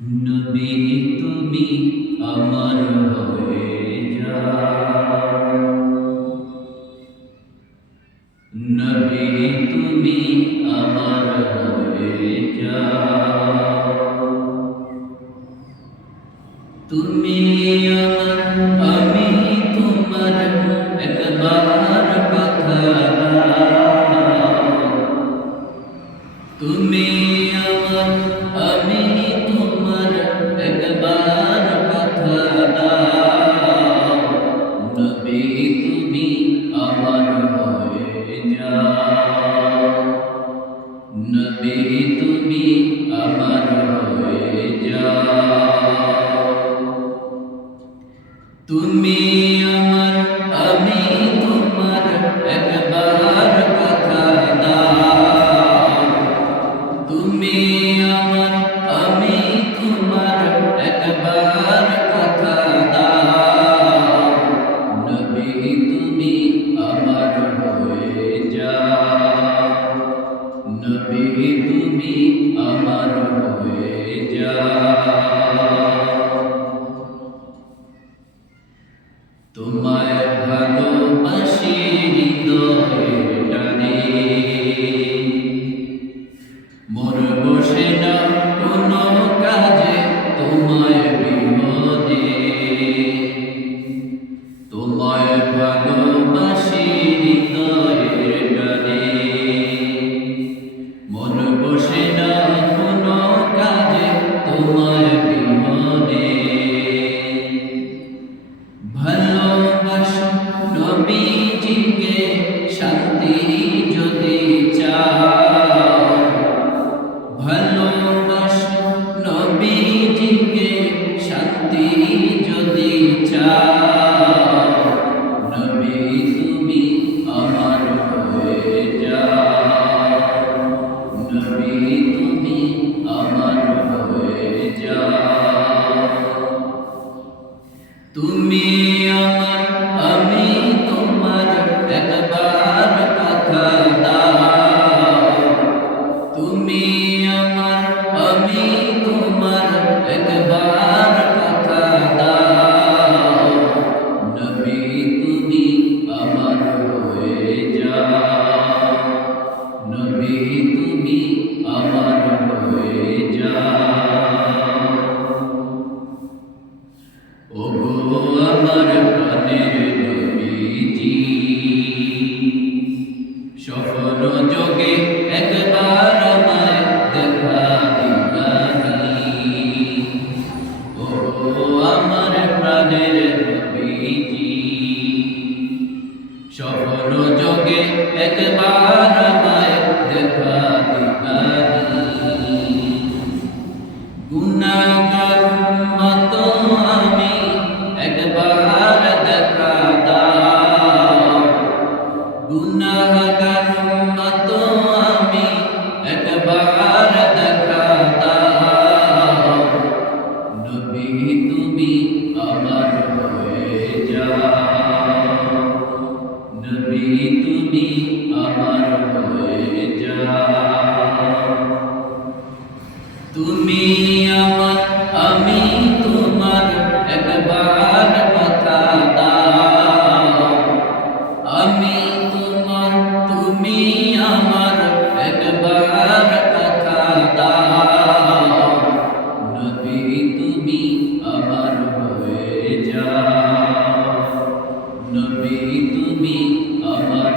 নবী তুমি আমার হয়ে যাও, নবী তুমি আমার হয়ে যাও। তুমি আমার, আমি তোমার, একবার কথা দাও। তুমি আমার, আমি তোমার, একবার কথা দাও। নবী তুমি আমার হয়ে যাও, নবী তুমি আমার হয়ে যাও। তুমি আমার, আমি তোমার, একবার কথা দাও। তুমি আমার, আমি তোমার, একবার কথা দাও। নবী তুমি আমার হয়ে যাও, নবী তুমি আমার হয়ে যাও। তোমায় ভালোবাসি হৃদয়ের টানে, মন বসে না কোনো কাজে তোমায় বিহনে। তোমায় ভালোবাসি হৃদয়ের টানে, মন বসে না কোনো কাজে তোমায় বিহনে। ভালোবাসো নবীজিকে, শান্তি যদি চাও। ভালোবাসো নবীজিকে, শান্তি যদি চাও। নবী তুমি আমার হয়ে যাও, নবী তুমি আমার হয়ে যাও। তুমি আমার, আমি তোমার, একবার কথা দাও। তুমি আমার, আমি তোমার, একবার কথা দাও। নবী তুমি আমার হয়ে যাও, নবী তুমি আমার হয়ে যাও। ওগো আমার প্রাণের নবীজি, স্বপ্ন যোগে একবার আমায় দেখা দিবানি। ওগো আমার প্রাণের নবীজি, স্বপ্ন যোগে একবার আমায় দেখা দিবানি। গুনাহগার মত আমি, একবার দেখা দাও। গুনাহগার মত আমি, একবার দেখা দাও। নবী তুমি আমার হয়ে যাও, নবী তুমি আমার হয়ে যাও। তুমি আমার, আমি তোমার, একবার কথা দাও। আমি তোমার, তুমি আমার, একবার কথা দাও। নবী তুমি আমার হয়ে যাও, নবী তুমি আমার